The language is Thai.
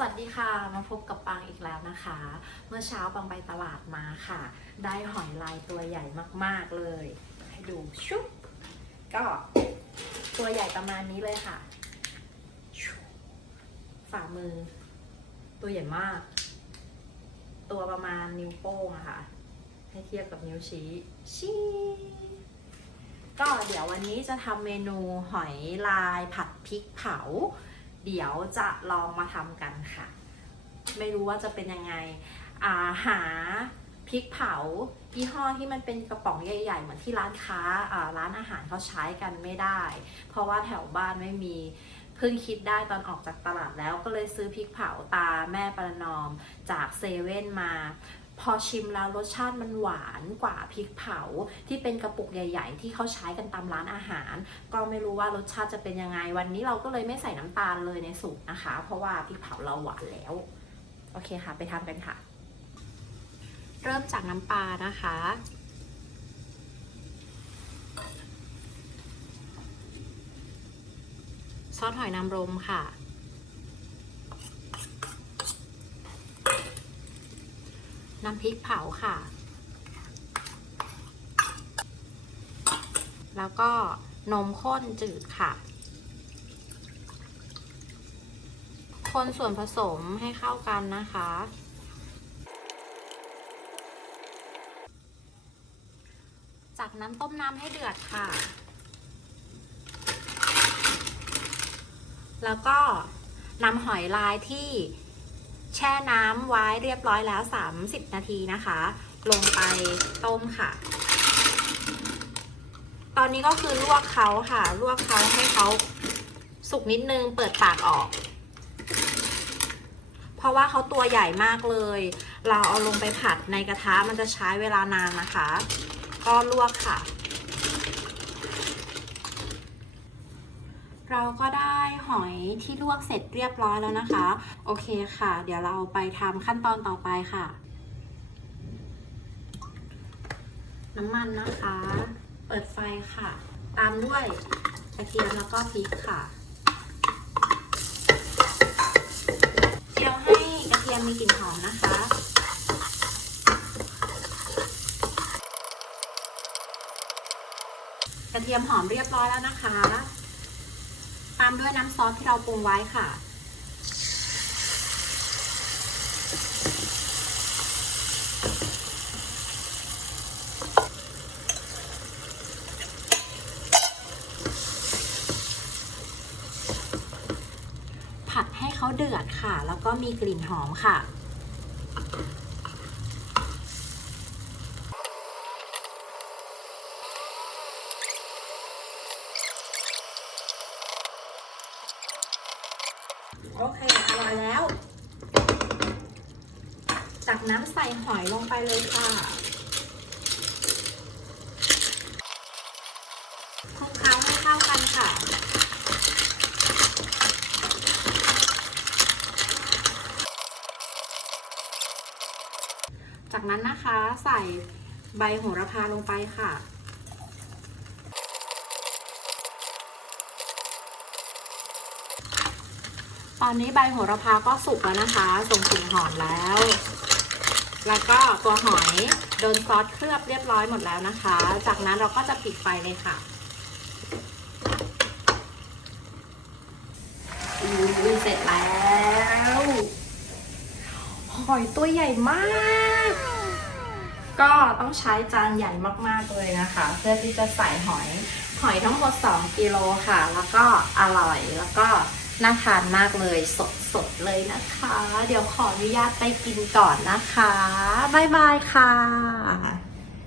สวัสดีค่ะมาพบกับปังอีกแล้วนะคะ เมื่อเช้าปังไปตลาดมาค่ะ ได้หอยลายตัวใหญ่มากๆเลย ให้ดูชุบก็ตัวใหญ่ประมาณนี้เลยค่ะ ฝ่ามือ ตัวใหญ่มาก ตัวประมาณนิ้วโป้งอะค่ะ ให้เทียบกับนิ้วชี้ชี้ก็เดี๋ยววันนี้จะทำเมนูหอยลายผัดพริกเผา เดี๋ยวจะลองมาทำกันค่ะ ไม่รู้ว่าจะเป็นยังไงอาหาพริกเผายี่ห้อที่มันเป็นกระป๋องใหญ่ๆ เหมือนที่ร้านค้าอ่าร้านอาหารเขาใช้กันไม่ได้ เพราะว่าแถวบ้านไม่มีเพิ่งคิดได้ตอนออกจากตลาดแล้วก็เลยซื้อพริกเผาตาแม่ประนอมจากเซเว่นมา พอชิมแล้วรสชาติมันหวานกว่าพริกเผาที่เป็นกระปุกใหญ่ ๆ ที่เขาใช้กันตามร้านอาหาร ก็ไม่รู้ว่ารสชาติจะเป็นยังไง วันนี้เราก็เลยไม่ใส่น้ำตาลเลยในสูตรนะคะ เพราะว่าพริกเผาเราหวานแล้ว โอเคค่ะ ไปทำกันค่ะ เริ่มจากน้ำปลานะคะซอสหอยนางรมค่ะ น้ำพริกเผาค่ะ แล้วก็นมข้นจืดค่ะ คนส่วนผสมให้เข้ากันนะคะ จากนั้นต้มน้ำให้เดือดค่ะ แล้วก็นำหอยลายที่ แช่น้ำไว้เรียบร้อยแล้ว 30 นาทีนะคะ ลงไปต้มค่ะ ตอนนี้ก็คือลวกเขาค่ะ ลวกเขาให้เขาสุกนิดนึง เปิดปากออก เพราะว่าเขาตัวใหญ่มากเลย เราเอาลงไปผัดในกระทะมันจะใช้เวลานานนะคะ ก็ลวกค่ะ เราก็ได้หอยที่ลวกเสร็จเรียบร้อยแล้วนะคะ โอเคค่ะ เดี๋ยวเราไปทำขั้นตอนต่อไปค่ะ น้ำมันนะคะ เปิดไฟค่ะ ตามด้วยกระเทียมแล้วก็พริกค่ะเจียวให้กระเทียมมีกลิ่นหอมนะคะกระเทียมหอมเรียบร้อยแล้วนะคะามด้วยน้ำซอสที่เราปรุงไว้ค่ะ ผัดให้เขาเดือดค่ะ แล้วก็มีกลิ่นหอมค่ะ โอเคอร่อยแล้วจากนั้นใส่หอยลงไปเลยค่ะคลุกเคล้าให้เข้ากันค่ะจากนั้นนะคะใส่ใบโหระพาลงไปค่ะ ตอนนี้ใบโหระพาก็สุกแล้วนะคะ ส่งกลิ่นหอมแล้ว แล้วก็ตัวหอยโดนซอสเคลือบเรียบร้อยหมดแล้วนะคะ จากนั้นเราก็จะปิดไฟเลยค่ะอุ้ยเสร็จแล้วหอยตัวใหญ่มาก ก็ต้องใช้จานใหญ่มากๆเลยนะคะ เพื่อที่จะใส่หอย หอยทั้งหมด 2 กิโลค่ะ แล้วก็อร่อยแล้วก็ น่าทานมากเลยสดสดเลยนะคะ เดี๋ยวขออนุญาตไปกินก่อนนะคะ บ๊ายบายค่ะ